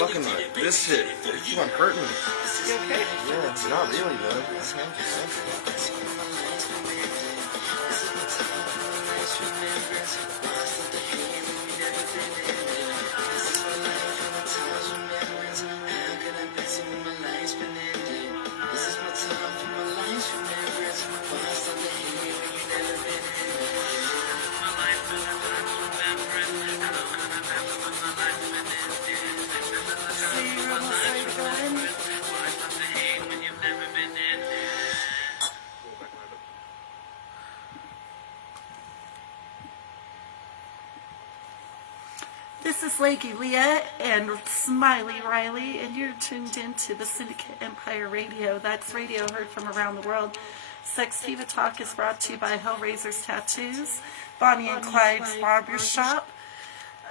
fucking, this shit, it keep on hurting me. You okay? Yeah, not really though. My hand's just sensitive. This is Leggy Leah and Smiley Riley, and you're tuned into the Syndicate Empire Radio. That's radio heard from around the world. SEXtiva Talk is brought to you by Hellraiser's Tattoos, Bonnie and Clyde's Barbershop,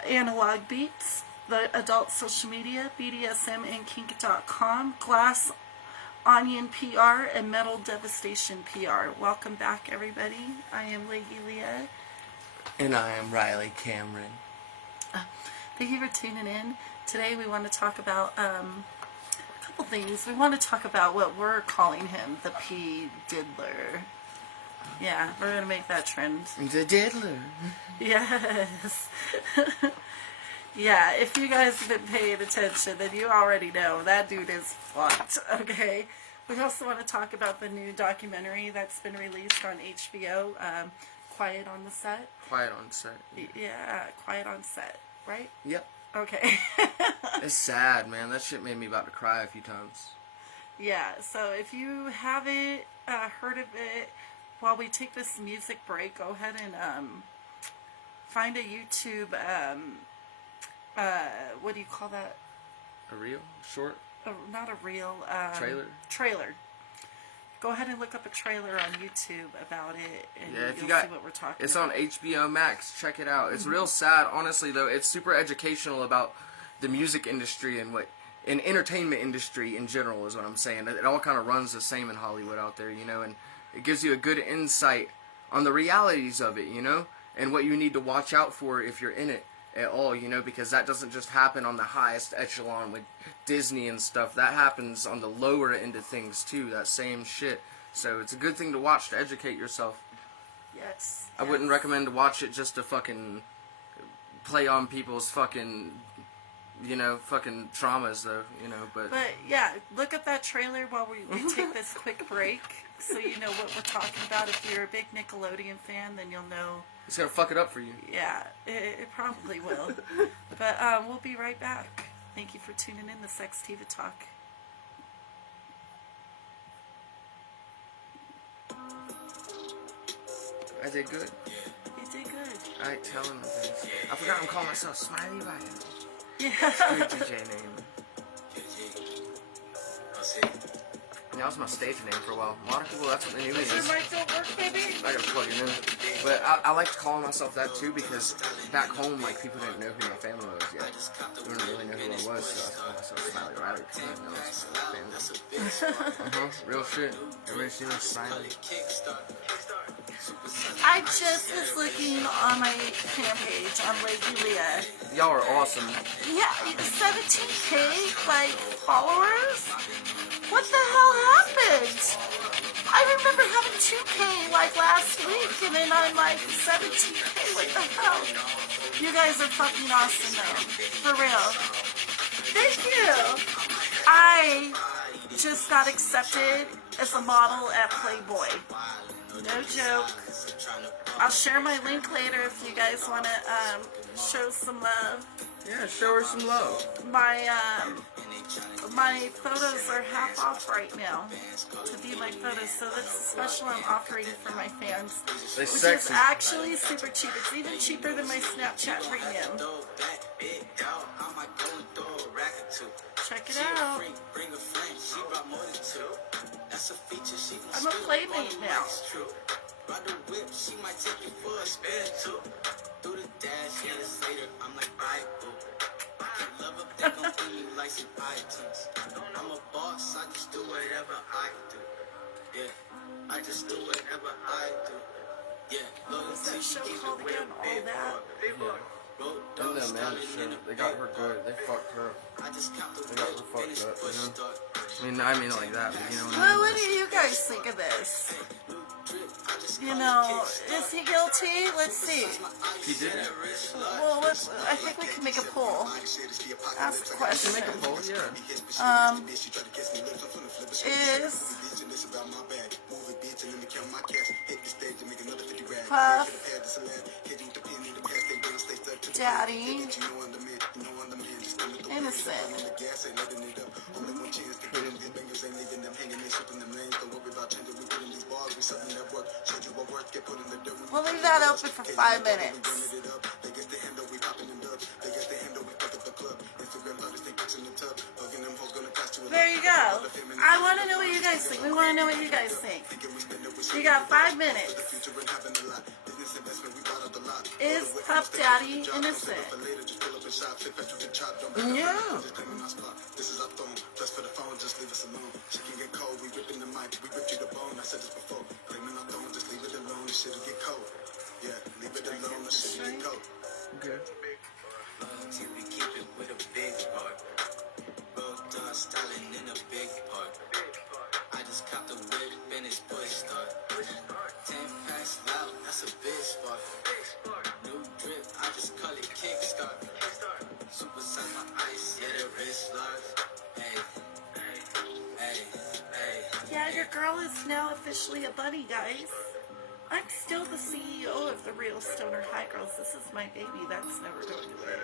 Analog Beats, the Adult Social Media, BDSM and Kink.com, Glass Onion PR, and Metal Devastation PR. Welcome back, everybody. I am Leggy Leah. And I am Riley Cameron. Thank you for tuning in. Today we want to talk about a couple things. We want to talk about what we're calling him, the P Diddler. Yeah, we're going to make that trend. The Diddler. Yes. Yeah, if you guys have been paying attention, then you already know that dude is fucked, okay? We also want to talk about the new documentary that's been released on HBO, Quiet on the Set. Quiet on set. Yeah, Quiet on Set, right? Yep. Okay. It's sad, man. That shit made me about to cry a few times. Yeah, so if you haven't heard of it, while we take this music break, go ahead and find a YouTube, what do you call that? A reel? Short? Not a reel. Trailer? Trailer. Go ahead and look up a trailer on YouTube about it, and yeah, you'll see what we're talking it's about. It's on HBO Max. Check it out. It's real sad, honestly, though. It's super educational about the music industry and entertainment industry in general is what I'm saying. It all kind of runs the same in Hollywood out there, you know, and it gives you a good insight on the realities of it, you know, and what you need to watch out for if you're in it at all, you know, because that doesn't just happen on the highest echelon with Disney and stuff. That happens on the lower end of things too, that same shit. So it's a good thing to watch to educate yourself. Yes. I wouldn't recommend to watch it just to fucking play on people's fucking, you know, fucking traumas though, you know, but yeah, look at that trailer while we take this quick break so you know what we're talking about. If you're a big Nickelodeon fan, then you'll know. It's gonna fuck it up for you. Yeah, it probably will. But we'll be right back. Thank you for tuning in to SEXtiva Talk. I did good. You did good. I ain't telling them things. I forgot I'm calling myself Smiley Riley. Yeah. New DJ name. That was my stage name for a while. A lot of people, that's what they knew me as. Does your mic don't work, baby? I gotta plug it in. But I like calling myself that too because back home, like, people didn't know who my family was yet. They didn't really know who I was, so I called myself Smiley Riley because I didn't know it was my family. Real shit. Everybody see me Smiley? I just was looking on my fan page on Leggy Leah. Y'all are awesome. Yeah, 17K, like, followers? What the hell happened? I remember having 2K, like, last week, and then I'm like, 17K, what the hell? You guys are fucking awesome, man. For real. Thank you. I just got accepted as a model at Playboy. No joke. I'll share my link later if you guys want to show some love. Yeah, show her some love. My photos are half off right now to view my photos, so that's a special I'm offering for my fans, which is actually super cheap. It's even cheaper than my Snapchat Premium. Check it out. I'm a playmate now. I'm a boss, I just do whatever I do. Yeah, I just do whatever I do. Yeah, What's that show called again? All That? And them, man, sure. They got her good. They fucked her. just got the They got whip her and it's fucked up, push you know? start. I mean like that, but you know what I Well, mean? what do you guys think of this? New drip, I just You call it know, kickstart. is he guilty? Let's see. He did it. Well, I think we can make a poll. Ask the question. Make a poll, yeah. Is Puff Daddy innocent? We'll leave that open for 5 minutes. There you go. I want to know what you guys think. We want to know what you guys think. You got 5 minutes. Is Puff Daddy innocent? Yeah. Good. Loyalty, we keep it with a big heart. Road dog styling in a big part. I just caught the whip and it's push start. 10 packs loud, that's a big spot. New drip, I just call it kickstart. Super size my ice, yeah, the wrist large. Hey, hey, hey. Yeah, your girl is now officially a bunny, guys. I'm still the CEO of the Real Stoner High Girls. This is my baby. That's never going away.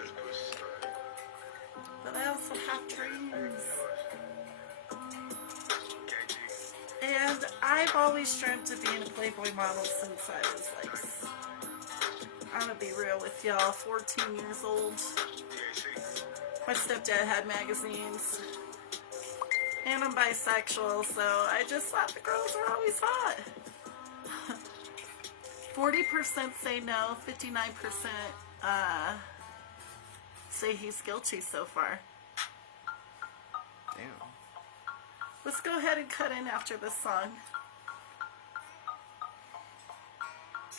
But I also have dreams. And I've always dreamt of being a Playboy model since I was like, I'm gonna be real with y'all, 14 years old. My stepdad had magazines. And I'm bisexual, so I just thought the girls were always hot. 40% say no, 59% say he's guilty so far. Damn. Let's go ahead and cut in after this song.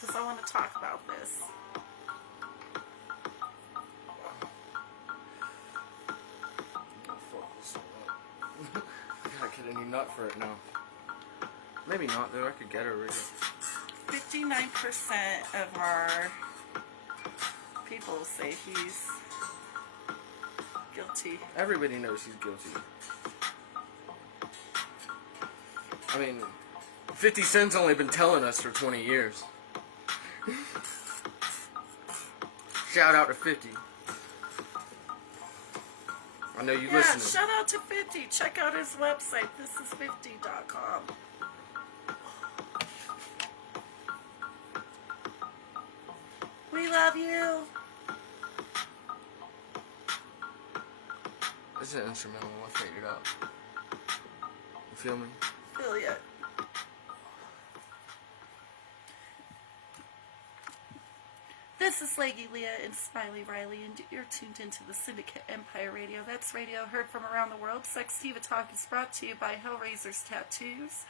Because I want to talk about this. Fuck this one up. I gotta get a new nut for it now. Maybe not though, I could get her rid of 59% of our people say he's guilty. Everybody knows he's guilty. I mean, 50 Cent's only been telling us for 20 years. Shout out to 50. I know you Yeah, listening. shout out to 50. Check out his website, thisis50.com. We love you. This is an instrumental, I'll fade it out. You feel me? Feel ya. This is Leggy Leah and Smiley Riley, and you're tuned into the Syndicate Empire Radio. That's radio heard from around the world. SEXtiva Talk is brought to you by Hellraiser's Tattoos,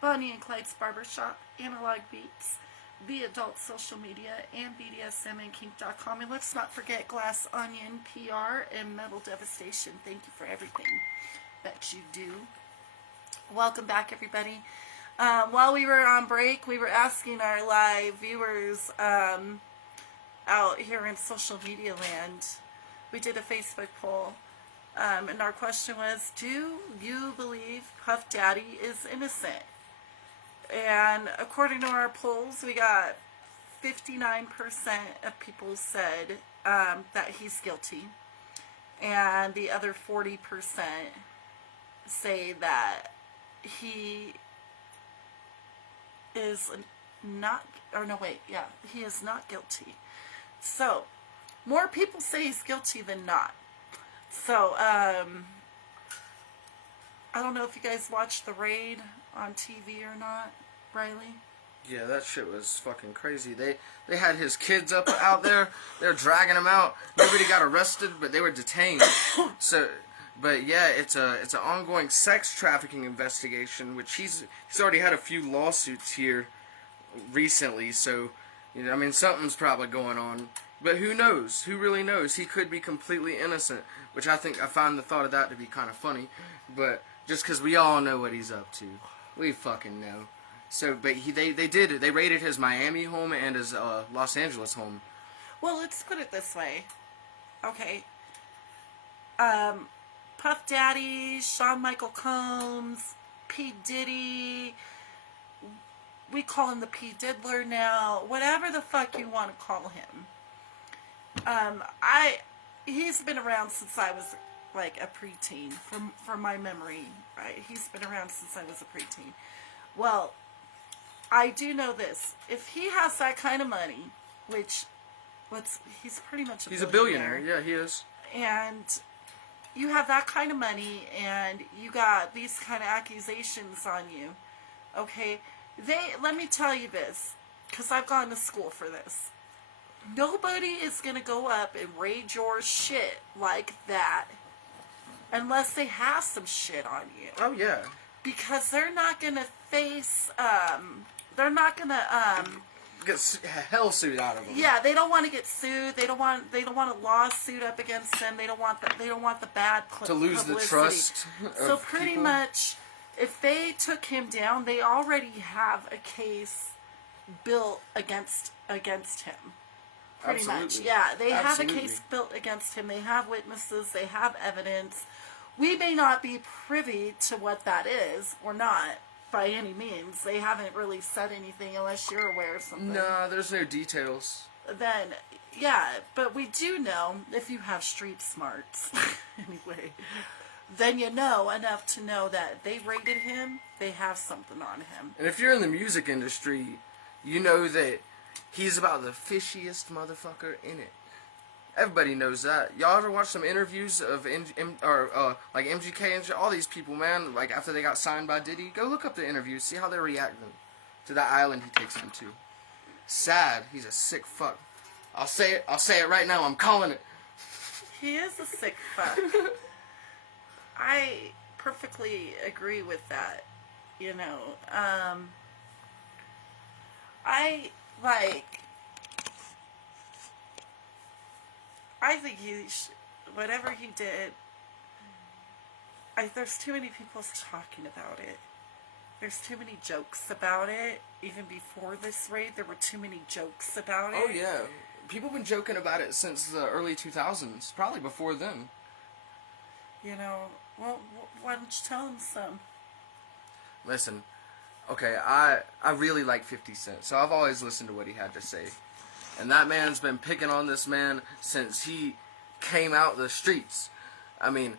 Bonnie and Clyde's Barbershop, Analog Beats, The Adult Social Media, and BDSMandKink.com. And let's not forget Glass Onion, PR, and Metal Devastation. Thank you for everything that you do. Welcome back, everybody. While we were on break, we were asking our live viewers out here in social media land. We did a Facebook poll, and our question was, do you believe Puff Daddy is innocent? And according to our polls, we got 59% of people said that he's guilty, and the other 40% say that he is not, or no, wait, yeah, he is not guilty. So, more people say he's guilty than not. So, I don't know if you guys watched The Raid on TV or not, Riley. Yeah, that shit was fucking crazy. They had his kids up out there. They were dragging him out. Nobody got arrested, but they were detained. So, but yeah, it's an ongoing sex trafficking investigation, which he's already had a few lawsuits here recently. So, you know, I mean, something's probably going on. But who knows? Who really knows? He could be completely innocent, which I find the thought of that to be kind of funny. But just because we all know what he's up to, we fucking know. So, but they raided his Miami home and his Los Angeles home. Well, let's put it this way. Okay. Puff Daddy, Sean Michael Combs, P. Diddy, we call him the P. Diddler now, whatever the fuck you want to call him. He's been around since I was like a preteen, from my memory, right? He's been around since I was a preteen. Well, I do know this. If he has that kind of money, which, he's pretty much a billionaire. He's a billionaire, yeah, he is. And you have that kind of money, and you got these kind of accusations on you, okay? Let me tell you this, because I've gone to school for this. Nobody is going to go up and raid your shit like that unless they have some shit on you. Oh, yeah. Because they're not going to face, they're not going to, get hell sued out of them. yeah, they don't want to get sued. They don't want a lawsuit up against them. They don't want the bad to lose publicity. the trust. So of pretty people. much, if they took him down, they already have a case built against him. Pretty much, Absolutely. yeah. They Absolutely. have a case built against him. They have witnesses. They have evidence. We may not be privy to what that is or not by any means. They haven't really said anything unless you're aware of something. No, there's no details. Then, yeah, but we do know, if you have street smarts, anyway, then you know enough to know that they raided him, they have something on him. And if you're in the music industry, you know that he's about the fishiest motherfucker in it. Everybody knows that. Y'all ever watch some interviews of like MGK and shit? All these people, man, like after they got signed by Diddy, go look up the interviews, see how they're reacting to that island he takes them to. Sad. He's a sick fuck. I'll say it right now. I'm calling it. He is a sick fuck. I perfectly agree with that. You know, I think whatever he did, there's too many people talking about it. There's too many jokes about it. Even before this raid, there were too many jokes about it. Oh yeah, people have been joking about it since the early 2000s, probably before then. You know, well, why don't you tell him some? Listen, okay, I really like 50 Cent, so I've always listened to what he had to say. And that man's been picking on this man since he came out the streets. I mean,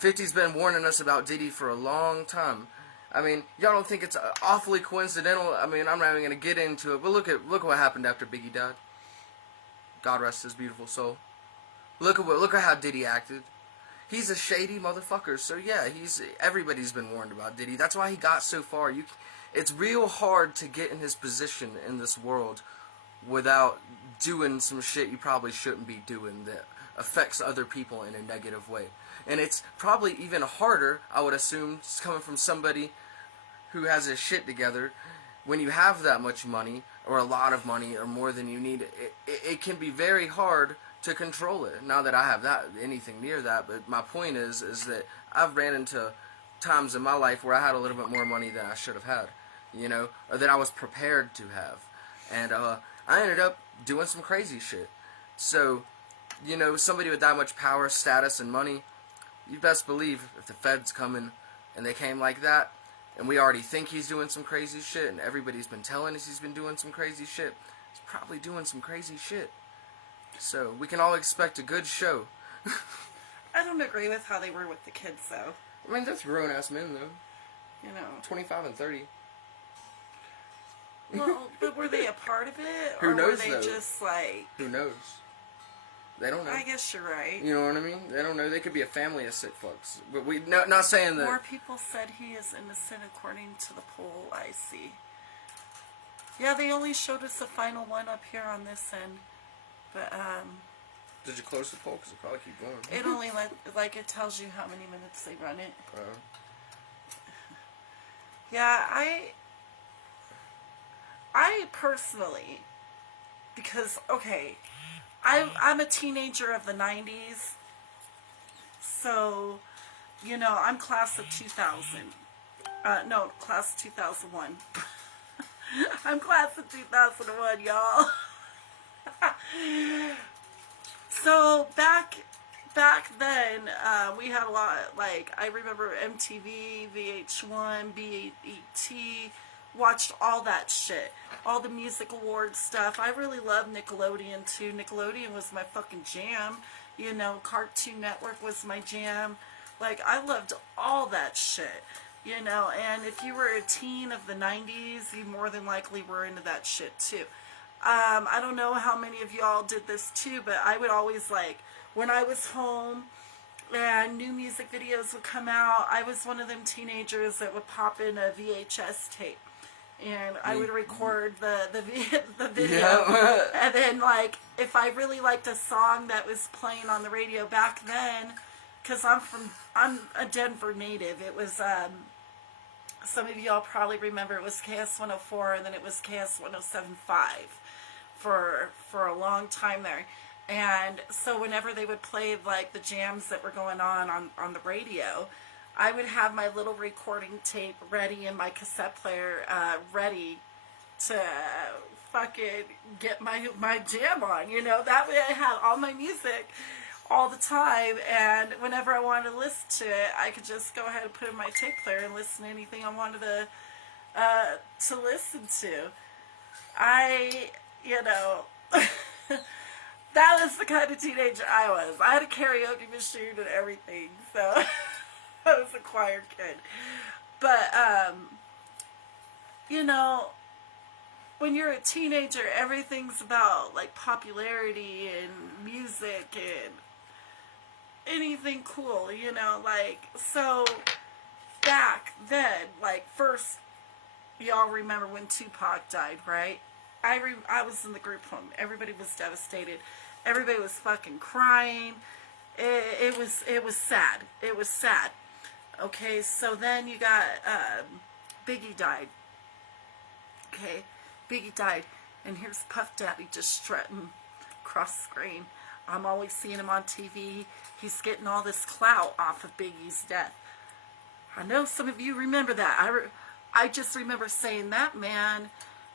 50's been warning us about Diddy for a long time. I mean, y'all don't think it's awfully coincidental? I mean, I'm not even going to get into it, but look what happened after Biggie died. God rest his beautiful soul. Look at how Diddy acted. He's a shady motherfucker. So yeah, everybody's been warned about Diddy. That's why he got so far. It's real hard to get in his position in this world without doing some shit you probably shouldn't be doing that affects other people in a negative way. And it's probably even harder, I would assume, coming from somebody who has his shit together. When you have that much money, or a lot of money, or more than you need, it can be very hard to control it. Not that I have anything near that, but my point is that I've ran into times in my life where I had a little bit more money than I should have had, you know, or that I was prepared to have. And I ended up doing some crazy shit. So, you know, somebody with that much power, status, and money, you best believe if the feds come in and they came like that, and we already think he's doing some crazy shit, and everybody's been telling us he's been doing some crazy shit, he's probably doing some crazy shit. So, we can all expect a good show. I don't agree with how they were with the kids, though. I mean, they're grown-ass men, though. You know. 25 and 30. Well, but were they a part of it? Who or knows, were they though? just like... Who knows? They don't know. I guess you're right. You know what I mean? They don't know. They could be a family of sick fucks. But not saying that... More people said he is innocent according to the poll I see. Yeah, they only showed us the final one up here on this end. But, Did you close the poll? Because it'll probably keep going. it only, it tells you how many minutes they run it. Yeah, I personally, because, okay, I'm a teenager of the 90s. So, I'm class of 2000. No, class of 2001. I'm class of 2001, y'all. So back then, we had a lot, like, I remember MTV, VH1, BET, watched all that shit. All the music awards stuff. I really loved Nickelodeon, too. Nickelodeon was my fucking jam. Cartoon Network was my jam. Like, I loved all that shit. And if you were a teen of the 90s, you more than likely were into that shit, too. I don't know how many of y'all did this too, but I would always, like, when I was home and new music videos would come out, I was one of them teenagers that would pop in a VHS tape. And I would record the video. Yeah. And then, like, if I really liked a song that was playing on the radio back then, because I'm a Denver native, it was, some of y'all probably remember it was KS 104 and then it was KS 107.5 for a long time there. And so whenever they would play, like, the jams that were going on the radio, I would have my little recording tape ready and my cassette player ready to fucking get my jam on, That way I had all my music all the time, and whenever I wanted to listen to it, I could just go ahead and put in my tape player and listen to anything I wanted to listen to. That was the kind of teenager I was. I had a karaoke machine and everything, so I was a choir kid. But, when you're a teenager, everything's about, like, popularity and music and anything cool, like, so back then, like, first, y'all remember when Tupac died, right? I was in the group home. Everybody was devastated. Everybody was fucking crying. It was sad. It was sad. Okay, so then you got, Biggie died. Okay, Biggie died. And here's Puff Daddy just strutting across the screen. I'm always seeing him on TV. He's getting all this clout off of Biggie's death. I know some of you remember that. I just remember saying that man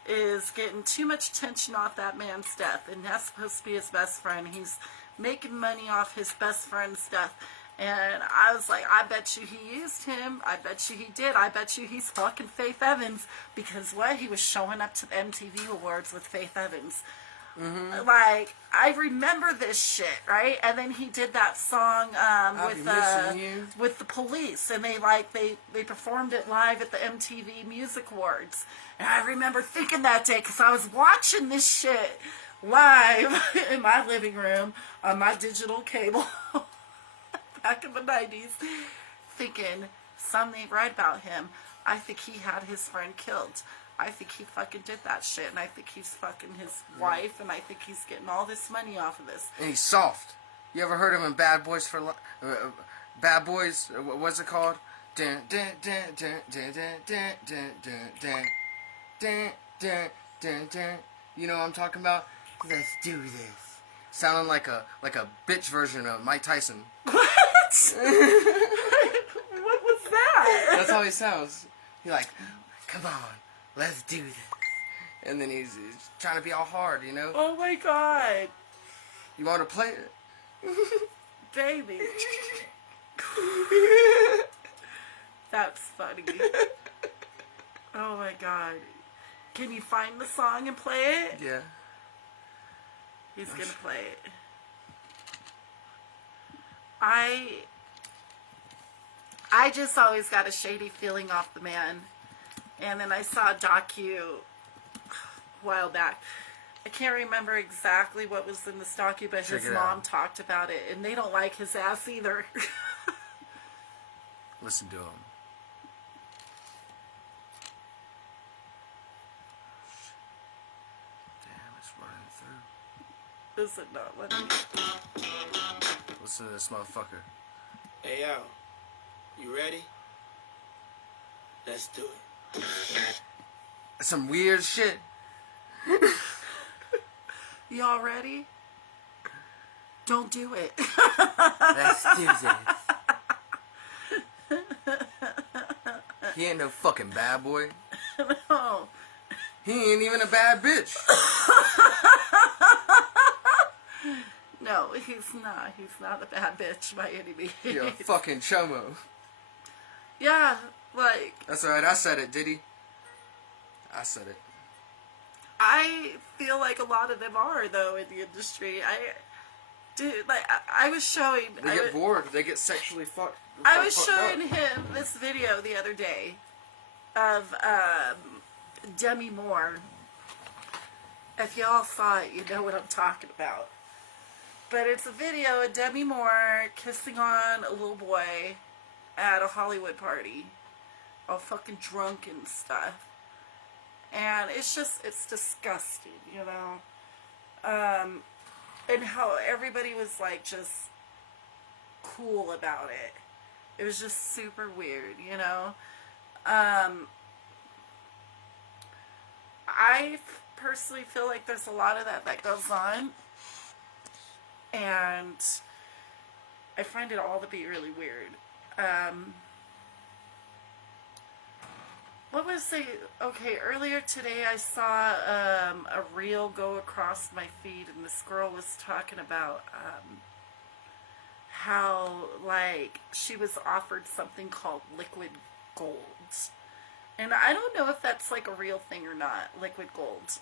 is getting too much attention off that man's death, and that's supposed to be his best friend. He's making money off his best friend's death. And I was like, I bet you he used him. I bet you he did. I bet you he's fucking Faith Evans. Because what? He was showing up to the MTV Awards with Faith Evans. Mm-hmm. Like, I remember this shit, right? And then he did that song with the Police, and they performed it live at the MTV Music Awards. And I remember thinking that day, because I was watching this shit live in my living room on my digital cable back in the 90s, thinking, something ain't right about him. I think he had his friend killed. I think he fucking did that shit, and I think he's fucking his wife, and I think he's getting all this money off of this. And he's soft. You ever heard of him, Bad Boys for Bad Boys? What's it called? Dun, dun, dun, dun, dun, dun, dun, dun, dun, dun, dun, dun, dun. You know what I'm talking about? Let's do this. Sounding like a bitch version of Mike Tyson. What? What was that? That's how he sounds. He's like, come on. Let's do this. And then he's trying to be all hard, Oh my god. You want to play it? Baby. That's funny. Oh my god. Can you find the song and play it? Yeah. He's gonna play it. I just always got a shady feeling off the man. And then I saw a docu a while back. I can't remember exactly what was in the docu, but his mom talked about it, and they don't like his ass either. Listen to him. Damn, it's running through. Is it not letting me? Listen to this motherfucker. Hey, yo. You ready? Let's do it. Some weird shit. Y'all ready? Don't do it. That's Tuesday. He ain't no fucking bad boy. No. He ain't even a bad bitch. No, he's not. He's not a bad bitch by any means. You're a fucking chomo. Yeah, like... That's alright, I said it, did he? I said it. I feel like a lot of them are, though, in the industry. I was showing... They get bored. They get sexually fucked. I was showing him this video the other day of Demi Moore. If y'all saw it, you know what I'm talking about. But it's a video of Demi Moore kissing on a little boy at a Hollywood party. All fucking drunk and stuff. And it's disgusting, you know. And how everybody was like just cool about it. It was just super weird, you know. I personally feel like there's a lot of that goes on. And I find it all to be really weird. What was the... Okay, earlier today I saw a reel go across my feed, and this girl was talking about how, like, she was offered something called liquid gold. And I don't know if that's, like, a real thing or not, liquid gold.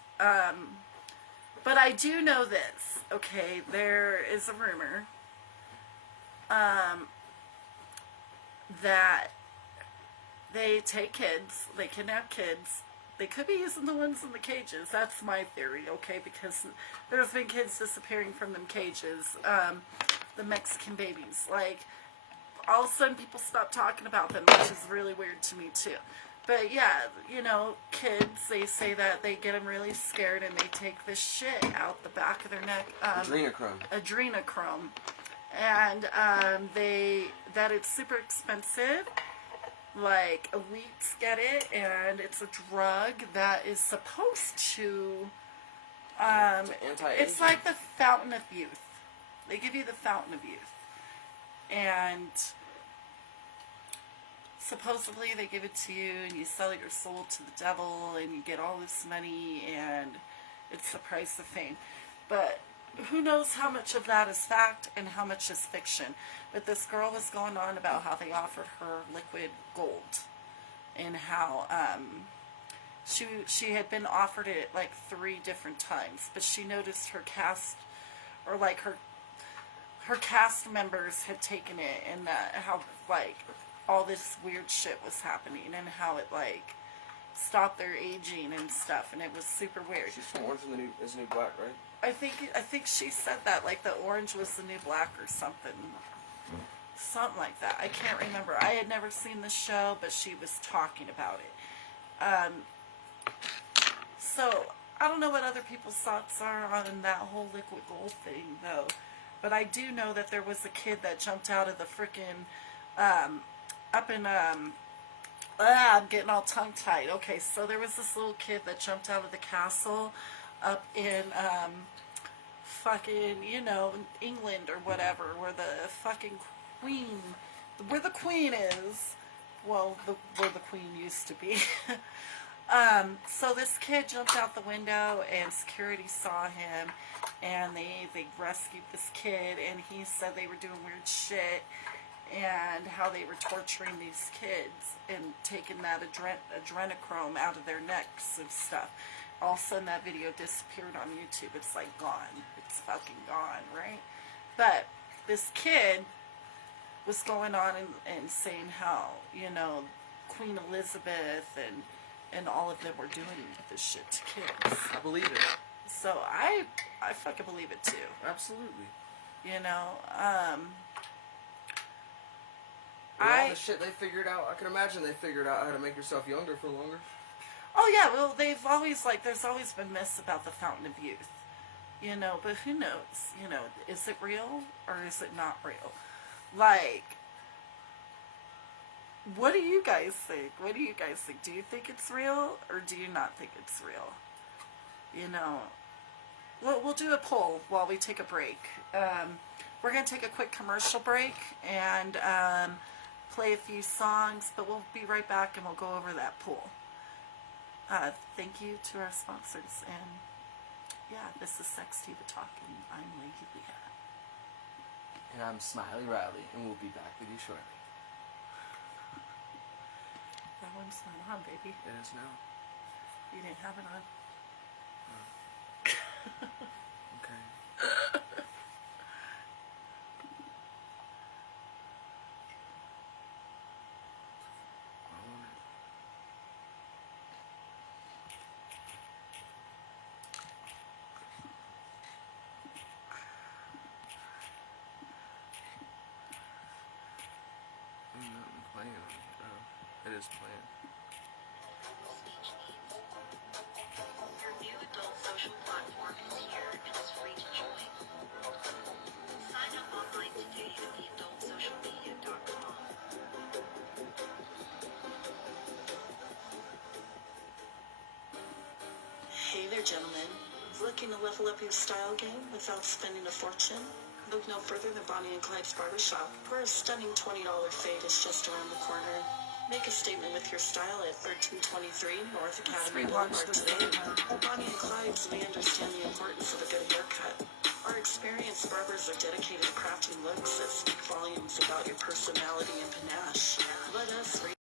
But I do know this, okay? There is a rumor that they take kids, they kidnap kids. They could be using the ones in the cages. That's my theory, okay? Because there's been kids disappearing from them cages. The Mexican babies. Like, all of a sudden people stop talking about them, which is really weird to me too. But yeah, you know, kids, they say that they get them really scared and they take this shit out the back of their neck. Adrenochrome. And that it's super expensive. Like, elites get it, and it's a drug that is supposed to, it's like the fountain of youth. They give you the fountain of youth. And supposedly they give it to you, and you sell your soul to the devil, and you get all this money, and it's the price of fame. But who knows how much of that is fact and how much is fiction. But this girl was going on about how they offered her liquid gold, and how she had been offered it like 3 different times, but she noticed her cast, or like her cast members had taken it, and how like all this weird shit was happening, and how it like stopped their aging and stuff, and it was super weird. She's from Orange is the New Black, right? I think she said that, like the orange was the new black or something. Something like that. I can't remember. I had never seen the show, but she was talking about it. So, I don't know what other people's thoughts are on that whole liquid gold thing, though. But I do know that there was a kid that jumped out of the frickin' up in, I'm getting all tongue-tied. Okay, so there was this little kid that jumped out of the castle up in, fucking, you know, England or whatever, where the fucking queen, where the queen is. Well, where the queen used to be. So this kid jumped out the window, and security saw him, and they rescued this kid, and he said they were doing weird shit, and how they were torturing these kids and taking that adrenochrome out of their necks and stuff. All of a sudden that video disappeared on YouTube. It's like gone. It's fucking gone, right? But this kid was going on and saying how, you know, Queen Elizabeth and all of them were doing this shit to kids. I believe it. So I fucking believe it too. Absolutely. You know, all the shit they figured out, I can imagine they figured out how to make yourself younger for longer. Oh yeah, well they've always, like, there's always been myths about the fountain of youth. You know, but who knows? You know, is it real or is it not real? Like, what do you guys think? What do you guys think? Do you think it's real or do you not think it's real? You know, we'll do a poll while we take a break. We're going to take a quick commercial break and play a few songs, but we'll be right back and we'll go over that poll. Thank you to our sponsors. And yeah, this is SEXtiva talking. I'm Lady Leah. And I'm Smiley Riley, and we'll be back with you shortly. That one's not on, baby. It is now. You didn't have it on. Okay. Playing. Oh, it is playing. Your new adult social platform is here and is free to join. Sign up online today at theadultsocialmedia.com. Hey there, gentlemen. Looking to level up your style game without spending a fortune? Look no further than Bonnie and Clyde's Barbershop, where a stunning $20 fade is just around the corner. Make a statement with your style at 1323 North Academy Boulevard today. At Bonnie and Clyde's, we understand the importance of a good haircut. Our experienced barbers are dedicated to crafting looks that speak volumes about your personality and panache. Let us